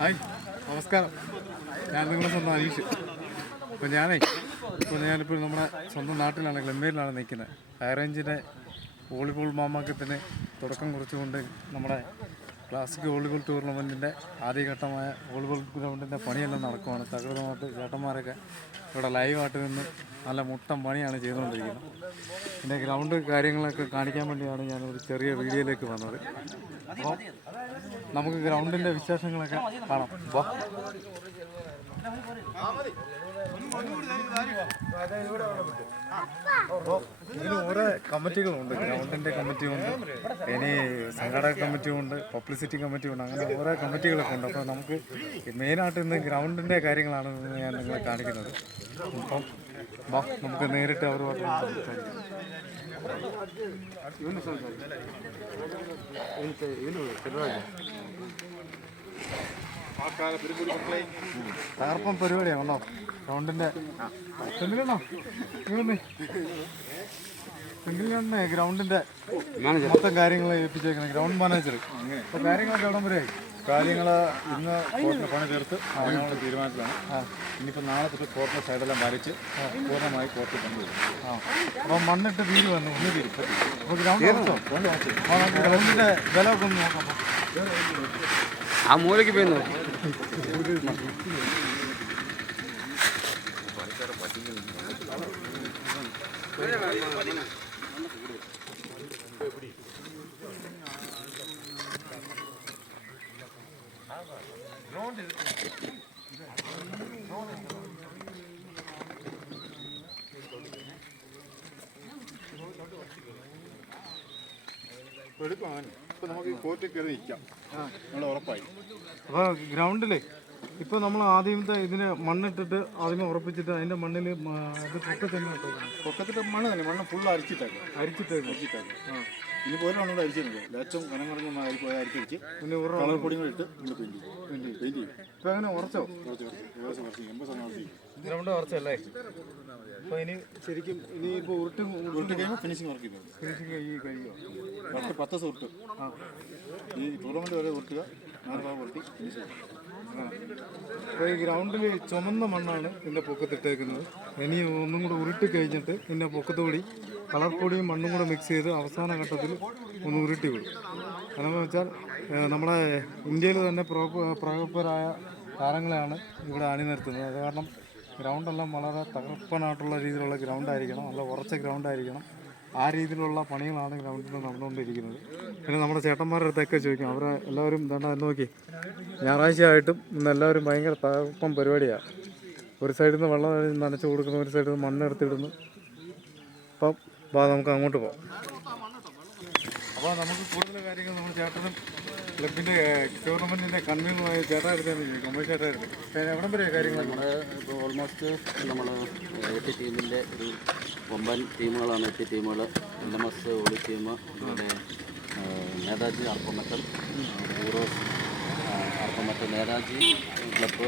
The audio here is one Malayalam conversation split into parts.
ഹായ്, നമസ്കാരം. ഞാൻ നിങ്ങളുടെ സ്വന്തം അനീഷ്. ഞാനിപ്പോൾ നമ്മുടെ സ്വന്തം നാട്ടിലാണ്, ഗ്ലെമ്പേരിലാണ് നിൽക്കുന്നത്. ഹൈറേഞ്ചിൻ്റെ വോളിബോൾ മാമാങ്കത്തിന് തുടക്കം കുറിച്ചുകൊണ്ട് നമ്മുടെ ക്ലാസിക് വോളിബോൾ ടൂർണമെൻറ്റിൻ്റെ ആദ്യഘട്ടമായ വോളിബോൾ ഗ്രൗണ്ടിൻ്റെ പണിയെല്ലാം നടക്കുവാണ്. തകൃതമായിട്ട് ചേട്ടന്മാരൊക്കെ ഇവിടെ ലൈവായിട്ട് നിന്ന് നല്ല മുട്ടം പണിയാണ് ചെയ്തുകൊണ്ടിരിക്കുന്നത്. പിന്നെ ഗ്രൗണ്ട് കാര്യങ്ങളൊക്കെ കാണിക്കാൻ വേണ്ടിയാണ് ഞാനൊരു ചെറിയ വീഡിയോയിലേക്ക് വന്നത്. അപ്പോൾ നമുക്ക് ഗ്രൗണ്ടിൻ്റെ വിശേഷങ്ങളൊക്കെ കാണാം. അപ്പോൾ ഇതിന് ഓരോ കമ്മിറ്റികളുണ്ട്. ഗ്രൗണ്ടിൻ്റെ കമ്മിറ്റിയുണ്ട്, ഇനി സംഘാടക കമ്മിറ്റിയുണ്ട്, പബ്ലിസിറ്റി കമ്മിറ്റിയുണ്ട്, അങ്ങനെ ഓരോ കമ്മിറ്റികളൊക്കെ ഉണ്ട്. അപ്പോൾ നമുക്ക് മെയിനായിട്ട് ഇന്ന് ഗ്രൗണ്ടിൻ്റെ കാര്യങ്ങളാണ് ഞാൻ നിങ്ങളെ കാണിക്കുന്നത്. അപ്പം നമുക്ക് നേരിട്ട് അവരുമായിട്ട് തകർപ്പം പരിപാടിയാണ് കേട്ടോ ഗ്രൗണ്ടിൻ്റെ. സെങ്കിലാണ് ഗ്രൗണ്ടിൻ്റെ മൊത്തം കാര്യങ്ങൾ ഏൽപ്പിച്ചേക്കുന്നത്, ഗ്രൗണ്ട് മാനേജർ. അപ്പോൾ കാര്യങ്ങളൊക്കെ എവിടം വരെ കാര്യങ്ങൾ ഇന്ന് കോർട്ടിന് പണി തീർത്ത് അതിനുള്ള തീരുമാനത്തിലാണ്. ഇനിയിപ്പോൾ നാളെ തൊട്ട് കോർട്ടിൻ്റെ സൈഡെല്ലാം വരച്ച് പൂർണ്ണമായി കോർട്ടിൽ പണിത്. അപ്പോൾ മണ്ണിട്ട് വീട് വന്നു ഒന്ന് തീരും. അപ്പോൾ ഗ്രൗണ്ടിൻ്റെ വില ഒക്കെ ഒന്ന് നോക്കാം. ആ മൂലയ്ക്ക് പോയി ഇപ്പോൾ നമുക്ക് കോർട്ടിൽ കയറി നിൽക്കാം, നമ്മൾ ഉറപ്പായി. അപ്പോൾ ഗ്രൗണ്ടിൽ ഇപ്പോൾ നമ്മൾ ആദ്യത്തെ ഇതിന് മണ്ണിട്ടിട്ട് ആദ്യമേ ഉറപ്പിച്ചിട്ട് അതിൻ്റെ മണ്ണിൽ ഇത് പൊക്കത്തിട്ട് മണ്ണ് തന്നെ, മണ്ണ് ഫുള്ള് അരിച്ചിട്ടേക്കും. ഇനി പോലെ മണ്ണോട് അരിച്ചിട്ടുണ്ട്. ലേറ്റവും കനം കുറഞ്ഞ അരിക്കടിച്ച് പിന്നെ കളർ പൊടിയും കൂടി ഇട്ട് നമ്മൾ പെയിൻറ്റ് ചെയ്യും. ഇപ്പോൾ അങ്ങനെ ഉറച്ചോ? കുറച്ച് 80% ഗ്രൗണ്ട് ഉറച്ചല്ലേ? അപ്പോൾ ഇനി ശരിക്കും ഇനിയിപ്പോൾ ഉരുട്ട് കഴിയുമ്പോൾ ഫിനിഷിങ് വർക്ക് ചെയ്തു. ഫിനിഷിങ് കഴിയുമോ? 10 ദിവസം ഉരുട്ട് ഈ ടൂർണമെൻറ്റ് വരെ ഉരുട്ടുക, 4 ഭാഗം ഉരുട്ടി ഫിനിഷ് ചെയ്യും. അപ്പോൾ ഈ ഗ്രൗണ്ടിൽ ചുമന്ന മണ്ണാണ് ഇതിൻ്റെ പൊക്കത്തിട്ടേക്കുന്നത്. ഇനി ഒന്നും കൂടെ ഉരുട്ടി കഴിഞ്ഞിട്ട് ഇതിൻ്റെ പൊക്കത്ത് കൂടി കളർ പൊടിയും മണ്ണും കൂടെ മിക്സ് ചെയ്ത് അവസാന ഘട്ടത്തിൽ ഒന്ന് ഉരുട്ടി വിടും. അതെന്ന് വെച്ചാൽ നമ്മളെ ഇന്ത്യയിൽ തന്നെ പ്രഗത്ഭരായ താരങ്ങളെയാണ് ഇവിടെ അണിനിർത്തുന്നത്. അത് കാരണം ഗ്രൗണ്ടെല്ലാം വളരെ തകർപ്പനായിട്ടുള്ള രീതിയിലുള്ള ഗ്രൗണ്ടായിരിക്കണം, നല്ല ഉറച്ച ഗ്രൗണ്ടായിരിക്കണം. ആ രീതിയിലുള്ള പണികളാണ് ഗ്രൗണ്ടിൽ നടന്നുകൊണ്ടിരിക്കുന്നത്. പിന്നെ നമ്മുടെ ചേട്ടന്മാരുടെ അടുത്തൊക്കെ ചോദിക്കും, അവരെ എല്ലാവരും എന്താ നോക്കി ഞായറാഴ്ച ആയിട്ടും ഇന്ന് എല്ലാവരും ഭയങ്കര തകർപ്പം പരിപാടിയാണ്. ഒരു സൈഡിൽ നിന്ന് വെള്ളം നനച്ച് കൊടുക്കുന്നു, ഒരു സൈഡിൽ നിന്ന് മണ്ണെടുത്തിടുന്നു. അപ്പം നമുക്ക് അങ്ങോട്ട് പോകാം. അപ്പോൾ നമുക്ക് കൂടുതൽ കാര്യങ്ങൾ നമ്മുടെ ചേട്ടനും ക്ലബിൻ്റെ ടൂർണമെൻറ്റിൻ്റെ കൺവീനറുമായ ചേട്ടായിരുന്നു കമ്പനി ചേട്ടായിരുന്നു. എവിടം വരെയാണ് കാര്യങ്ങൾ? ഇപ്പോൾ ഓൾമോസ്റ്റ് നമ്മൾ 8 ടീമിൻ്റെ ഒരു 9 ടീമുകളാണ്. 8 ടീമുകൾ. LMS ഒളി ടീം, അതുപോലെ നേതാജി അർപ്പമറ്റം, ഹീറോസ് അർപ്പമറ്റം, നേതാജി ക്ലബ്ബ്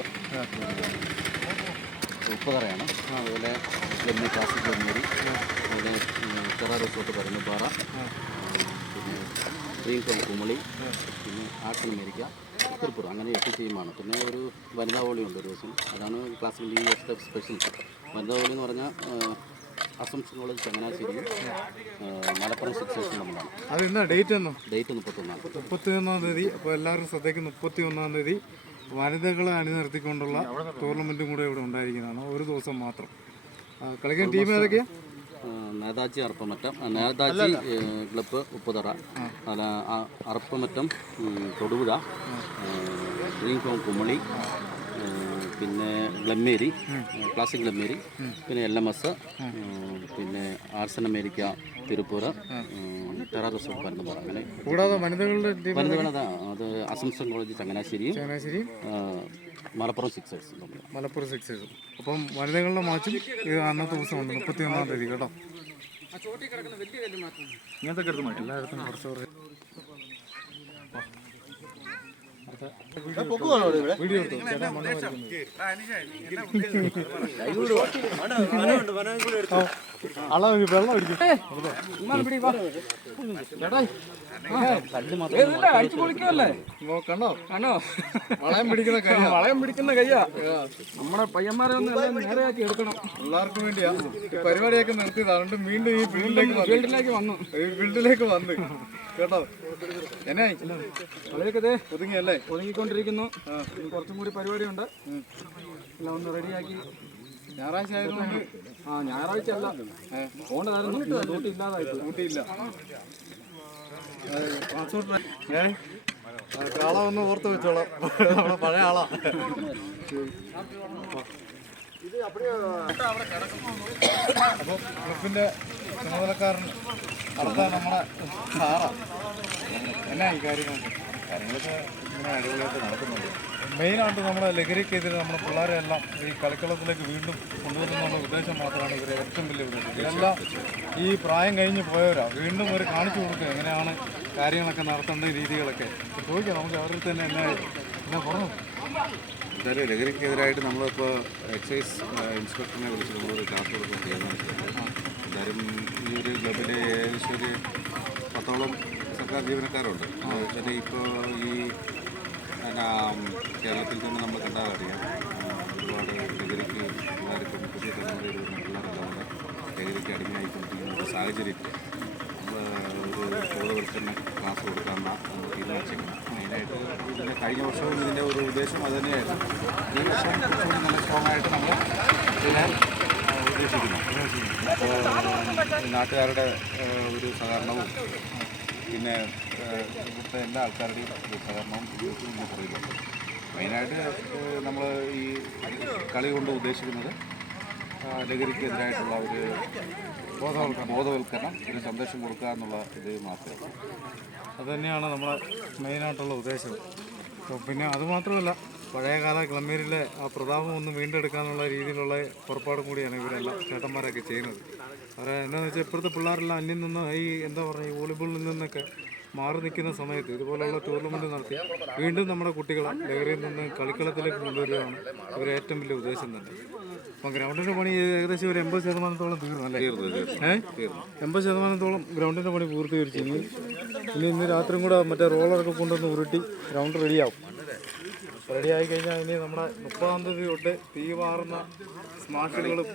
ഉപ്പതറയാണ്. അതുപോലെ ഗ്ലെമ്മി ക്ലാസിക് ഗ്ലെമ്മേരി, അതുപോലെ ചെറ റിസോർട്ട് പരന്നുപാറ, പിന്നെ ഡ്രീം കുമളി, പിന്നെ ആക്ഷൻ അമേരിക്ക, തിരുപ്പൂർ. അങ്ങനെ 8 ടീമാണ്. പിന്നെ ഒരു വനിതാ വോളിയുണ്ട് ഒരു ദിവസം. അതാണ് ക്ലാസിക് ലീഗ് സ്പെഷ്യൽ. വനിതാ വോളി എന്ന് പറഞ്ഞാൽ അസംഷൻ കോളേജ് ചങ്ങനാശ്ശേരിയും മലപ്പുറം സിക്സേഴ്സും തമ്മിലാണ്. അത് എന്നാ ഡേറ്റ്? 31-ാം തീയതി. അപ്പോൾ എല്ലാവരും ശ്രദ്ധയ്ക്ക് 31-ാം തീയതി വനിതകളെ അണിനിർത്തിക്കൊണ്ടുള്ള ടൂർണമെൻറ്റും കൂടെ ഇവിടെ ഉണ്ടായിരിക്കുന്നതാണ്. ഒരു ദിവസം മാത്രം. കളിക്കുന്ന ടീം ഏതൊക്കെയാണ്? നേതാജി അർപ്പമറ്റം, നേതാജി ക്ലബ്ബ് ഉപ്പുതറ, അർപ്പമറ്റം തൊടുപുഴ, ഡ്രീം കുമളി, പിന്നെ ഗ്ലെമ്മേരി ക്ലാസിക് ഗ്ലെമ്മേരി, പിന്നെ LMS, പിന്നെ ആർസൻ അമേരിക്ക തിരുപ്പൂർ, ടെറ റിസോർട്ട് പരന്നുപാറ. അങ്ങനെ കൂടാതെ വനിതകളുടെ അത് അസംഷൻ കോളേജ് ചങ്ങനാശ്ശേരിയും മലപ്പുറം സിക്സേഴ്സും. അപ്പം വനിതകളുടെ മാച്ചും അന്നത്തെ ദിവസമുണ്ട് 31-ാം തീയതി കേട്ടോ. ഇങ്ങനത്തെ എടുത്ത് മാറ്റി എല്ലായിടത്തും കുറച്ച് പൊക്കുവാണോ ഇവിടെ? വീഡിയോ എടുത്തു ചേട്ടാ മണ്ണ് അളവ് വെള്ളം അടിക്കും കണ്ടോ ആണോ വളയം പിടിക്കുന്ന കൈ വളയം പിടിക്കുന്ന കയ്യാ നമ്മുടെ പയ്യന്മാരെ ഒന്ന് എല്ലാം നേരെയാക്കി എടുക്കണം. പിള്ളേർക്ക് വേണ്ടിയാ ഈ പരിപാടിയൊക്കെ നിർത്തിയത്. അതുകൊണ്ട് വീണ്ടും ഈ ഫീൽഡിലേക്ക് വന്നു. ഫീൽഡിലേക്ക് വന്ന് കേട്ടോ. എന്നായി അവരൊക്കെ ദേ ഒതുങ്ങിയല്ലേ? ഒതുങ്ങിക്കൊണ്ടിരിക്കുന്നു. ഇനി കുറച്ചും കൂടി പരിപാടിയുണ്ട്. എല്ലാം ഒന്ന് റെഡിയാക്കി. ഞായറാഴ്ച ആയതുകൊണ്ട് ഞായറാഴ്ച അല്ല പോകേണ്ടതായിരുന്നു. ഡ്യൂട്ടി ഇല്ലാതായി. ഊട്ടിയില്ല. കാള ഒന്ന് ഓർത്ത് വെച്ചോളാം. നമ്മുടെ പഴയ ആളാ. അപ്പോൾ ക്ലബിൻ്റെ ചുമതലക്കാരൻ അടുത്ത നമ്മുടെ സാറാ. എന്നാ ഈ കാര്യങ്ങളൊക്കെ ഇങ്ങനെ അടിപൊളിയായിട്ട് നടക്കുന്നുണ്ട്. മെയിനായിട്ട് നമ്മുടെ ലഹരിക്കെതിരെ നമ്മുടെ പിള്ളേരെ എല്ലാം ഈ കളിക്കളത്തിലേക്ക് വീണ്ടും കൊണ്ടുവരുന്നുള്ള ഉദ്ദേശം മാത്രമാണ് ഇവരെ ഏറ്റവും വലിയ ഉദ്ദേശം. ഇതെല്ലാം ഈ പ്രായം കഴിഞ്ഞ് പോയവരാണ്. വീണ്ടും ഒരു കാണിച്ചു കൊടുക്കുക എങ്ങനെയാണ് കാര്യങ്ങളൊക്കെ നടത്തേണ്ട രീതികളൊക്കെ ചോദിക്കാം. നമുക്ക് അവരിൽ തന്നെ എന്നാ പറഞ്ഞു. എന്തായാലും ലഹരിക്കെതിരായിട്ട് നമ്മളിപ്പോൾ എക്സൈസ് ഇൻസ്പെക്ടറിനെ വിളിച്ച് നമ്മളൊരു ക്ലാസ് കൊടുക്കാൻ തീരുമാനിച്ചു. എന്തായാലും ഈ ഒരു ക്ലബിൽ ഏകദേശം ഒരു 10ഓളം സർക്കാർ ജീവനക്കാരുണ്ട്. വെച്ചാൽ ഇപ്പോൾ ഈ കേരളത്തിൽ തന്നെ നമ്മൾ കണ്ടാൽ അറിയാം, ഒരുപാട് ലഹരിക്ക് പിള്ളേർക്ക് പുതിയ തലമുറയിൽ വരുന്ന പിള്ളേരെല്ലാം ലഹരിക്ക് അടിമയായിക്കൊണ്ടിരിക്കുന്ന ഒരു സാഹചര്യത്തിൽ നമ്മൾ ഒരു ബോധവൽക്കരണ ക്ലാസ് കൊടുക്കാമെന്ന് നമ്മൾ തീരുമാനിച്ചിരിക്കണം. മെയിനായിട്ട് ഇതിൻ്റെ കഴിഞ്ഞ വർഷവും ഇതിൻ്റെ ഒരു ഉദ്ദേശം അത് തന്നെയായിരുന്നു. ഈ വർഷം കുറച്ചുകൂടി നല്ല സ്ട്രോങ് ആയിട്ട് നമ്മൾ ഇതിനെ ഉദ്ദേശിക്കുന്നു. അപ്പോൾ നാട്ടുകാരുടെ ഒരു സഹകരണവും പിന്നെ ഇവിടുത്തെ എല്ലാ ആൾക്കാരുടെയും ഒരു സഹകരണവും ഇതിന് പുറകിലുണ്ട്. മെയിനായിട്ട് നമ്മൾ ഈ കളി കൊണ്ട് ഉദ്ദേശിക്കുന്നത് ലഹരിക്കെതിരായിട്ടുള്ള ഒരു ബോധവൽക്കരണം, ഒരു സന്ദേശം കൊടുക്കുക എന്നുള്ള ഇത് മാത്രമേ. അതുതന്നെയാണ് നമ്മളെ മെയിനായിട്ടുള്ള ഉദ്ദേശം. പിന്നെ അതുമാത്രമല്ല, പഴയകാല ക്ലമ്മേരിലെ ആ പ്രതാപം ഒന്ന് വീണ്ടെടുക്കാനുള്ള രീതിയിലുള്ള പുറപ്പാടും കൂടിയാണ് ഇവരെല്ലാം ചേട്ടന്മാരൊക്കെ ചെയ്യുന്നത്. അവരെ എന്താണെന്ന് വെച്ചാൽ ഇപ്പോഴത്തെ പിള്ളേരെല്ലാം അന്യം നിന്ന് ഈ എന്താ പറയുക ഈ വോളിബോളിൽ നിന്നൊക്കെ മാറി നിൽക്കുന്ന സമയത്ത് ഇതുപോലെയുള്ള ടൂർണമെൻറ്റ് നടത്തി വീണ്ടും നമ്മുടെ കുട്ടികളെ ലഹരിയിൽ നിന്ന് കളിക്കളത്തിലേക്ക് കൊണ്ടുവരികയാണ് ഇവരെ ഏറ്റവും വലിയ ഉദ്ദേശം തന്നെ. അപ്പം ഗ്രൗണ്ടിൻ്റെ പണി ഏകദേശം ഒരു 80% തീർന്നു അല്ലേ? 80% ഗ്രൗണ്ടിൻ്റെ പണി പൂർത്തീകരിച്ചു. ഇന്ന് രാത്രിയും കൂടെ മറ്റേ റോളറൊക്കെ കൊണ്ടുവന്ന് ഉരുട്ടി ഗ്രൗണ്ട് റെഡിയാവും. റെഡിയായി കഴിഞ്ഞാൽ ഇനി നമ്മുടെ 30-ാം തീയതി തൊട്ട് തീ പാറുന്ന സ്മാർട്ടുകളും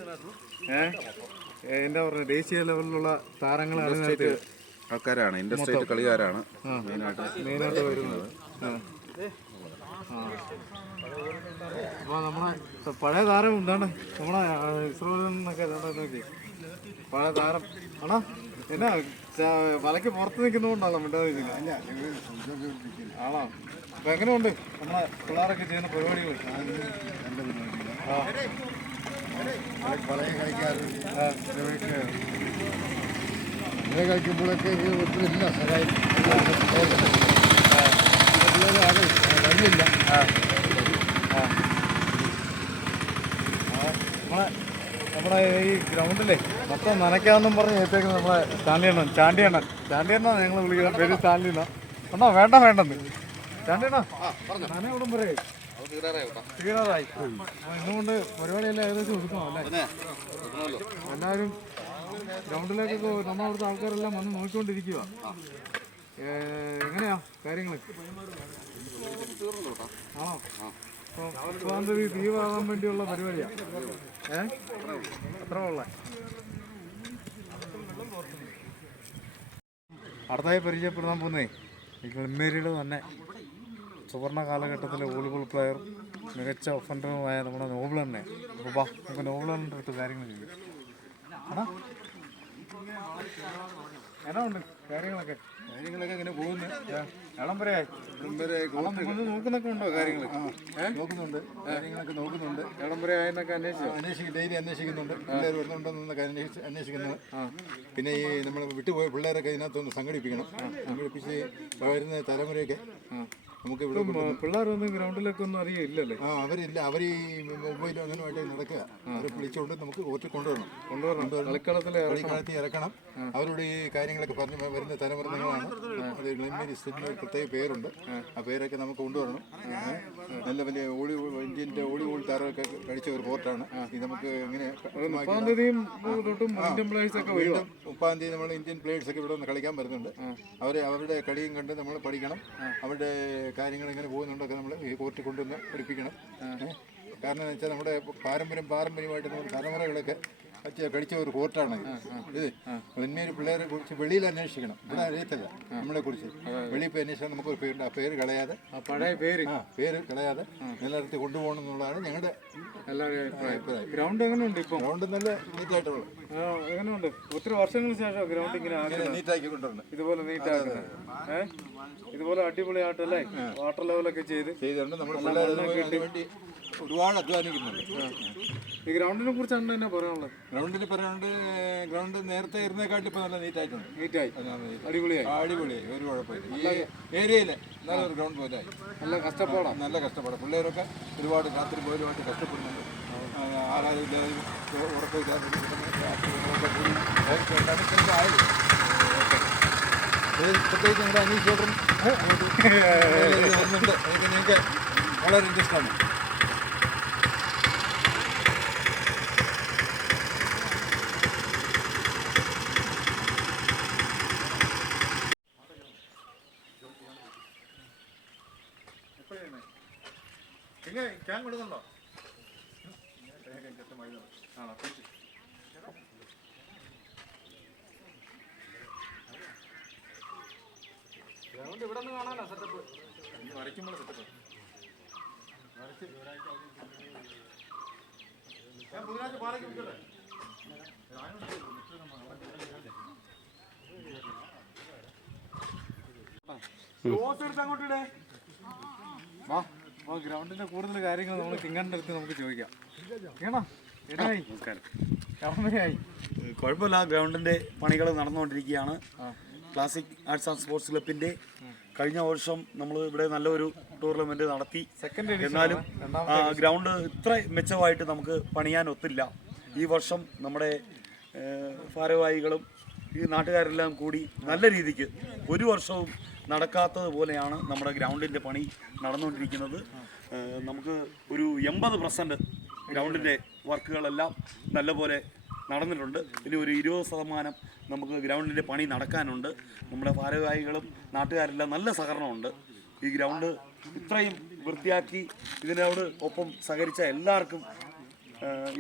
എന്താ പറയുക ദേശീയ ലെവലിലുള്ള താരങ്ങളാണ് ആൾക്കാരാണ്, ഇൻഡസ്ട്രിയൽ കളിക്കാരാണ് മെയിനായിട്ട് വരുന്നത്. അപ്പോൾ നമ്മളെ പഴയ താരം എന്താണ് നമ്മളെ ഇസ്രോയിൽ നിന്നൊക്കെ നോക്കി പഴയ താരം ആണോ? എന്നാ വലയ്ക്ക് പുറത്ത് നിൽക്കുന്നതുകൊണ്ടാണോ മിണ്ടാതെ ആണോ? അപ്പോൾ എങ്ങനെയുണ്ട് നമ്മളെ പിള്ളേരൊക്കെ ചെയ്യുന്ന പരിപാടികൾ? പഴയ കളിക്കാർ കളിക്കുമ്പോഴൊക്കെ ഒത്തിരി ഇല്ല സഹായം വരുന്നില്ല. നമ്മുടെ ഈ ഗ്രൗണ്ടിലെ മൊത്തം നനയ്ക്കാമെന്നും പറഞ്ഞ് ഏത്തേക്കുന്നത് നമ്മളെ ചാണ്ടിയണ്ണൻ ഞങ്ങൾ വിളിക്കുന്ന പേര് സ്റ്റാൻലിന. എന്നാ വേണ്ടെന്ന് ചാണ്ടിയണ്ണ നന എവിടം പറയേ തീരാറായി. ഇന്നുകൊണ്ട് പരിപാടിയെല്ലാം ഏകദേശം ഒതുക്കണം അല്ലേ? എല്ലാവരും ഗ്രൗണ്ടിലേക്കൊക്കെ നമ്മളവിടുത്തെ ആൾക്കാരെല്ലാം വന്ന് നോക്കിക്കൊണ്ടിരിക്കുക. എങ്ങനെയാ കാര്യങ്ങൾ? ആണോ? അപ്പോൾ 30-ാം തീയതി തീവാകാൻ വേണ്ടിയുള്ള പരിപാടിയാണ്. അത്ര ഉള്ള അടുത്തായി പരിചയപ്പെടാൻ പോകുന്നേ ഈ ക്ലമ്മേരിയുടെ തന്നെ സുവർണ കാലഘട്ടത്തിലെ വോളിബോൾ പ്ലെയർ, മികച്ച ഒഫൻഡറുമായ നമ്മുടെ നോബിളണ്ണെ. അപ്പോൾ നമുക്ക് നോബിളണ്ണിൻ്റെ അടുത്ത് കാര്യങ്ങൾ ചെയ്യും. ആണോ? എന്നാ ഉണ്ട് കാര്യങ്ങളൊക്കെ ഇങ്ങനെ പോകുന്നു. ഇളം വരെയായി നോക്കുന്നൊക്കെ ഉണ്ടോ കാര്യങ്ങൾ? നോക്കുന്നുണ്ട്, കാര്യങ്ങളൊക്കെ നോക്കുന്നുണ്ട്. ഇളം വരെ ആയെന്നൊക്കെ ഡെയിലി അന്വേഷിക്കുന്നുണ്ട്. പിള്ളേർ വരുന്നുണ്ടോന്നൊക്കെ അന്വേഷിക്കുന്നത്. പിന്നെ ഈ നമ്മൾ വിട്ടുപോയ പിള്ളേരൊക്കെ ഇതിനകത്തൊന്ന് സംഘടിപ്പിക്കണം. സംഘടിപ്പിച്ച് വരുന്ന തലമുറയൊക്കെ നമുക്ക് ഇവിടെ പിള്ളേരൊന്നും ഗ്രൗണ്ടിലൊക്കെ ഒന്നും അധികം ഇല്ലല്ലേ? അവരില്ല, അവർ ഈ മൊബൈലും അങ്ങനെയായിട്ട് നടക്കുക. അവരെ വിളിച്ചുകൊണ്ട് നമുക്ക് കോർട്ടിൽ കൊണ്ടുവരണം, കളിക്കളത്തിൽ ഇറക്കണം. അവരോട് ഈ കാര്യങ്ങളൊക്കെ പറഞ്ഞ് വരുന്ന തലമുറകളാണ്. അത് ഗ്ലെൻമേരി സ്റ്റേറ്റിന് ഒരു പ്രത്യേക പേരുണ്ട്. ആ പേരൊക്കെ നമുക്ക് കൊണ്ടുവരണം. നല്ല വലിയ ഇന്ത്യൻ്റെ വോളിബോൾ താരമൊക്കെ കഴിച്ച ഒരു കോർട്ടാണ് ഇത്. നമുക്ക് ഇങ്ങനെ 30-ാം തീയതിയും തൊട്ടും ഇന്ത്യൻ പ്ലേയേഴ്സ് ഒക്കെ വരും. 30-ാം തീയതി നമ്മൾ ഇന്ത്യൻ പ്ലേയേഴ്സ് ഒക്കെ ഇവിടെ വന്ന് കളിക്കാൻ വരുന്നുണ്ട്. അവരുടെ കളിയും കണ്ട് നമ്മൾ പഠിക്കണം. അവരുടെ കാര്യങ്ങൾ എങ്ങനെ പോകുന്നുണ്ടൊക്കെ നമ്മൾ ഈ കോർട്ടിൽ കൊണ്ടുവന്ന് പഠിപ്പിക്കണം. കാരണം എന്ന് വെച്ചാൽ നമ്മുടെ പാരമ്പര്യമായിട്ട് നമ്മൾ തലമുറകളൊക്കെ കളിച്ച ഒരു കോർട്ടാണ് ഇത്. ഗ്ലെൻമേരി പിള്ളേരെ കുറിച്ച് വെളിയിൽ അന്വേഷിക്കണം, ഇവിടെ അറിയത്തില്ല നമ്മളെ കുറിച്ച്. വെളിയിൽ പോയി അന്വേഷിച്ചാൽ നമുക്കൊരു പേരുണ്ട്. ആ പേര് കളയാതെ, പഴയ പേര് കളയാതെ നിലനിർത്തി കൊണ്ടുപോകണം എന്നുള്ളതാണ് ഞങ്ങളുടെ അഭിപ്രായം. ഗ്രൗണ്ട് എങ്ങനെയുണ്ട് ഇപ്പം? ഗ്രൗണ്ട് നല്ല നീറ്റായിട്ടുള്ളത്. എങ്ങനെയുണ്ട്? ഒത്തിരി വർഷങ്ങൾക്ക് ശേഷം ഗ്രൗണ്ട് ഇങ്ങനെ നീറ്റാക്കി കൊണ്ടുവരണം. ഇതുപോലെ നീറ്റാക്കുന്നത്, ഇതുപോലെ അടിപൊളിയായിട്ടല്ലേ വാട്ടർ ലെവലൊക്കെ ചെയ്തുകൊണ്ട് നമ്മൾ പിള്ളേർക്ക് വേണ്ടി ഒരുപാട് അധ്വാനിക്കുന്നുണ്ട്. ഈ ഗ്രൗണ്ടിനെ കുറിച്ചാണ് എന്നാ പറയാനുള്ളത്? ഗ്രൗണ്ടിന് പറയാനുണ്ട്, ഗ്രൗണ്ട് നേരത്തെ ഇരുന്നേക്കാട്ടി ഇപ്പോൾ നല്ല നീറ്റായിട്ടുണ്ട്. നീറ്റായി, അടിപൊളിയായി. ഒരു കുഴപ്പമില്ല. ഈ ഏരിയയിൽ നല്ലൊരു ഗ്രൗണ്ട് പോലെയായി. നല്ല കഷ്ടപ്പാടാണ്. നല്ല കഷ്ടപ്പാടാണ്. പിള്ളേരൊക്കെ ഒരുപാട് രാത്രി പോലുമായിട്ട് കഷ്ടപ്പെടുന്നുണ്ട്. ആരാധില്ലാതെയും ഉറക്കമില്ലാതെ പ്രത്യേകിച്ച് ഞങ്ങളുടെ അനീഷ് ചേട്ടൻ വരുന്നുണ്ട്. എനിക്ക് വളരെ ഇൻട്രസ്റ്റാണ്. ക്യാൻ കൊടുക്കുന്നുണ്ടോ? ഇവിടെ നിന്ന് കാണാനോ സെറ്റപ്പ്? വരയ്ക്കുമ്പോൾ സെറ്റപ്പ് ഞാൻ ബുധനാഴ്ച പാലയ്ക്ക് വിളിക്കട്ടെ. അങ്ങോട്ടിടെ ഗ്രൗണ്ടിന്റെ കൂടുതൽ കാര്യങ്ങൾ നമ്മൾ കിങ്ങാൻ്റെ അടുത്ത് നമുക്ക് ചോദിക്കാം. കുഴപ്പമില്ല, ഗ്രൗണ്ടിന്റെ പണികൾ നടന്നുകൊണ്ടിരിക്കുകയാണ്. ക്ലാസിക് ആർട്സ് ആൻഡ് സ്പോർട്സ് ക്ലബിന്റെ കഴിഞ്ഞ വർഷം നമ്മൾ ഇവിടെ നല്ലൊരു ടൂർണമെന്റ് നടത്തി. എന്നാലും ഗ്രൗണ്ട് ഇത്ര മെച്ചമായിട്ട് നമുക്ക് പണിയാൻ ഒത്തില്ല. ഈ വർഷം നമ്മുടെ ഭാരവാഹികളും ഈ നാട്ടുകാരെല്ലാം കൂടി നല്ല രീതിക്ക് ഒരു വർഷവും നടക്കാത്തതുപോലെയാണ് നമ്മുടെ ഗ്രൗണ്ടിൻ്റെ പണി നടന്നുകൊണ്ടിരിക്കുന്നത്. നമുക്ക് ഒരു 80% ഗ്രൗണ്ടിൻ്റെ വർക്കുകളെല്ലാം നല്ലപോലെ നടന്നിട്ടുണ്ട്. ഇനി ഒരു 20% നമുക്ക് ഗ്രൗണ്ടിൻ്റെ പണി നടക്കാനുണ്ട്. നമ്മുടെ ഭാരവാഹികളും നാട്ടുകാരെല്ലാം നല്ല സഹകരണമുണ്ട്. ഈ ഗ്രൗണ്ട് ഇത്രയും വൃത്തിയാക്കി ഇതിനോട് ഒപ്പം സഹകരിച്ച എല്ലാവർക്കും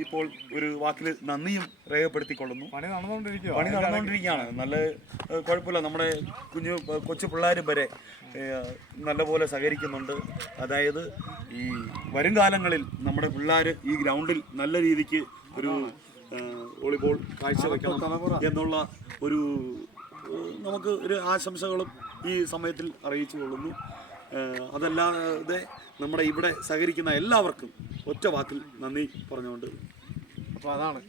ഇപ്പോൾ ഒരു വാക്കിൽ നന്ദിയും രേഖപ്പെടുത്തിക്കൊള്ളുന്നു. പണി നടന്നുകൊണ്ടിരിക്കുകയാണ്. നല്ല കുഴപ്പമില്ല. നമ്മുടെ കൊച്ചു പിള്ളേർ വരെ നല്ലപോലെ സഹകരിക്കുന്നുണ്ട്. അതായത് ഈ വരും കാലങ്ങളിൽ നമ്മുടെ പിള്ളേർ ഈ ഗ്രൗണ്ടിൽ നല്ല രീതിക്ക് ഒരു വോളിബോൾ കാഴ്ചവെക്കണം എന്നുള്ള ഒരു നമുക്ക് ഒരു ആശംസകളും ഈ സമയത്തിൽ അറിയിച്ചു കൊള്ളുന്നു. അതല്ലാതെ നമ്മുടെ ഇവിടെ സഹകരിക്കുന്ന എല്ലാവർക്കും ഒറ്റ വാക്കിൽ നന്ദി പറഞ്ഞുകൊണ്ട് അപ്പോൾ അതാണ്